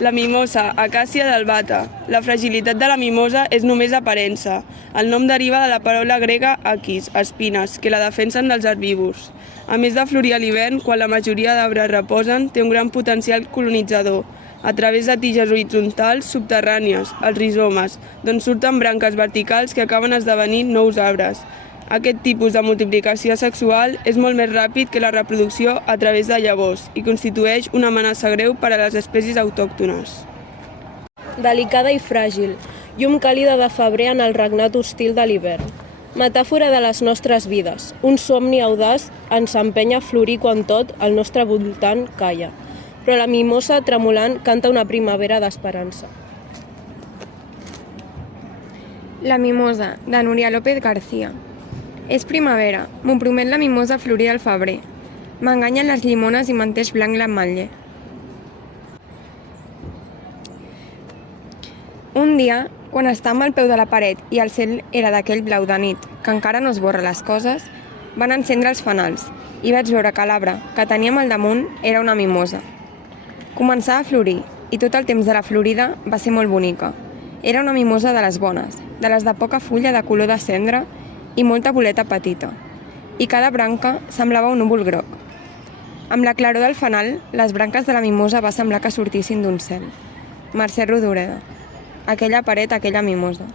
La mimosa, acàcia delbata. La fragilitat de la mimosa és només aparença. El nom deriva de la paraula grega aquis, espines, que la defensen dels herbívors. A més de florir a l'hivern, quan la majoria d'arbres reposen, té un gran potencial colonitzador, a través de tiges horitzontals subterrànies, els rizomes, d'on surten branques verticals que acaben esdevenint nous arbres. Aquest tipus de multiplicació sexual és molt més ràpid que la reproducció a través de llavors i constitueix una amenaça greu per a les espècies autòctones. Delicada i fràgil, llum càlida de febrer en el regnat hostil de l'hivern. Metàfora de les nostres vides, un somni audaç ens empenya a florir quan tot al nostre voltant calla. Però la mimosa tremolant canta una primavera d'esperança. La mimosa, de Núria López García. És primavera, m'ho promet la mimosa florir al febrer. M'enganyen les llimones i manteix blanc l'ametller. Un dia, quan estàvem al peu de la paret i el cel era d'aquell blau de nit, que encara no esborra les coses, van encendre els fanals i vaig veure que l'arbre que teníem al damunt era una mimosa. Començava a florir i tot el temps de la florida va ser molt bonica. Era una mimosa de les bones, de les de poca fulla de color de cendra i molta boleta petita, i cada branca semblava un núvol groc. Amb la claror del fanal, les branques de la mimosa va semblar que sortissin d'un cel. Mercè Rodoreda. Aquella paret, aquella mimosa.